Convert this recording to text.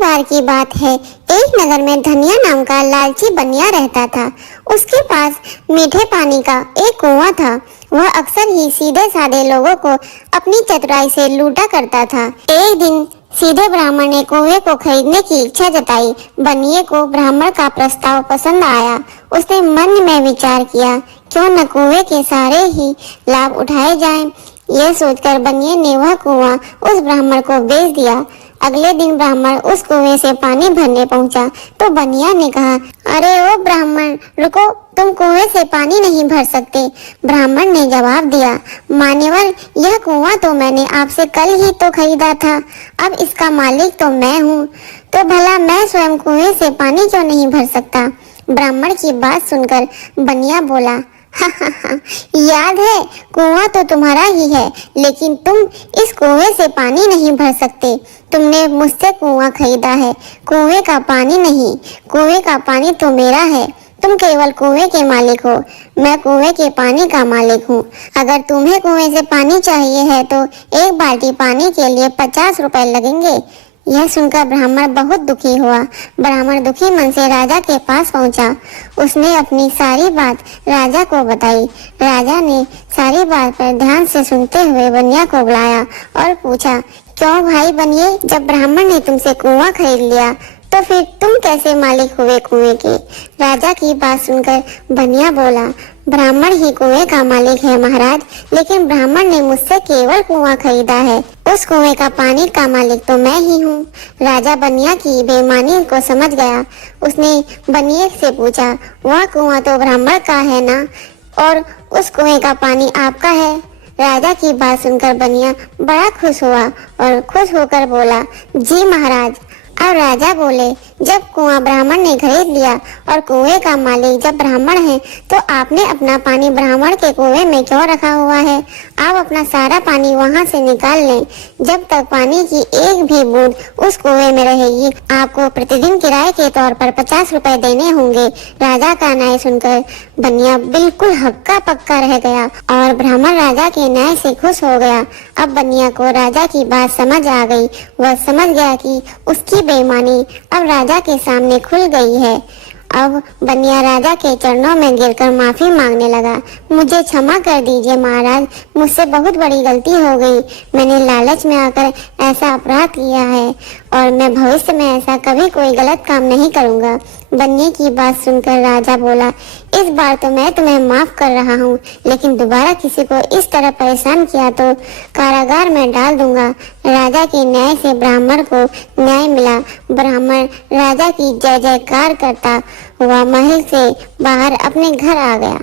बार की बात है, एक नगर में धनिया नाम का लालची बनिया रहता था। उसके पास मीठे पानी का एक कुआं था। वह अक्सर ही सीधे साधे लोगों को अपनी चतुराई से लूटा करता था। एक दिन सीधे ब्राह्मण ने कुएं को खरीदने की इच्छा जताई। बनिए को ब्राह्मण का प्रस्ताव पसंद आया। उसने मन में विचार किया, क्यों न कुएं के सारे ही लाभ उठाए जाएं। यह सोचकर बनिए ने वह कुआं उस ब्राह्मण को बेच दिया। अगले दिन ब्राह्मण उस कुएं से पानी भरने पहुंचा तो बनिया ने कहा, अरे ओ ब्राह्मण, रुको, तुम कुएं से पानी नहीं भर सकते। ब्राह्मण ने जवाब दिया, मान्यवर, यह कुआं तो मैंने आपसे कल ही तो खरीदा था। अब इसका मालिक तो मैं हूँ, तो भला मैं स्वयं कुएं से पानी क्यों नहीं भर सकता। ब्राह्मण की बात सुनकर बनिया बोला, याद है, कुआं तो तुम्हारा ही है, लेकिन तुम इस कुएं से पानी नहीं भर सकते। तुमने मुझसे कुआं खरीदा है, कुएं का पानी नहीं। कुएं का पानी तो मेरा है। तुम केवल कुएं के मालिक हो, मैं कुएं के पानी का मालिक हूँ। अगर तुम्हें कुएं से पानी चाहिए है तो एक बाल्टी पानी के लिए 50 रुपए लगेंगे। यह सुनकर ब्राह्मण बहुत दुखी हुआ। ब्राह्मण दुखी मन से राजा के पास पहुंचा। उसने अपनी सारी बात राजा को बताई। राजा ने सारी बात पर ध्यान से सुनते हुए बनिया को बुलाया और पूछा, क्यों भाई बनिए, जब ब्राह्मण ने तुमसे कुआं खरीद लिया तो फिर तुम कैसे मालिक हुए कुएं के। राजा की बात सुनकर बनिया बोला, ब्राह्मण ही कुएं का मालिक है महाराज, लेकिन ब्राह्मण ने मुझसे केवल कुआं खरीदा है। उस कुएं का पानी का मालिक तो मैं ही हूँ। राजा बनिया की बेईमानी को समझ गया। उसने बनिए से पूछा, वह कुआं तो ब्राह्मण का है ना, और उस कुएं का पानी आपका है। राजा की बात सुनकर बनिया बड़ा खुश हुआ और खुश होकर बोला, जी महाराज। अब राजा बोले, जब कुआं ब्राह्मण ने खरीद लिया और कुएं का मालिक जब ब्राह्मण है, तो आपने अपना पानी ब्राह्मण के कुएं में क्यों रखा हुआ है। आप अपना सारा पानी वहां से निकाल लें। जब तक पानी की एक भी बूंद उस कुएं में रहेगी, आपको प्रतिदिन किराए के तौर पर 50 रुपए देने होंगे। राजा का न्याय सुनकर बनिया बिल्कुल हक्का पक्का रह गया और ब्राह्मण राजा के न्याय से खुश हो गया। अब बनिया को राजा की बात समझ आ गई। वह समझ गया कि उसकी बेईमानी अब राजा के सामने खुल गई है। अब बनिया राजा के चरणों में गिरकर माफी मांगने लगा। मुझे क्षमा कर दीजिए महाराज, मुझसे बहुत बड़ी गलती हो गई। मैंने लालच में आकर ऐसा अपराध किया है और मैं भविष्य में ऐसा कभी कोई गलत काम नहीं करूँगा। बनिए की बात सुनकर राजा बोला, इस बार तो मैं तुम्हें माफ कर रहा हूँ, लेकिन दोबारा किसी को इस तरह परेशान किया तो कारागार में डाल दूंगा। राजा के न्याय से ब्राह्मण को न्याय मिला। ब्राह्मण राजा की जय जयकार करता हुआ महल से बाहर अपने घर आ गया।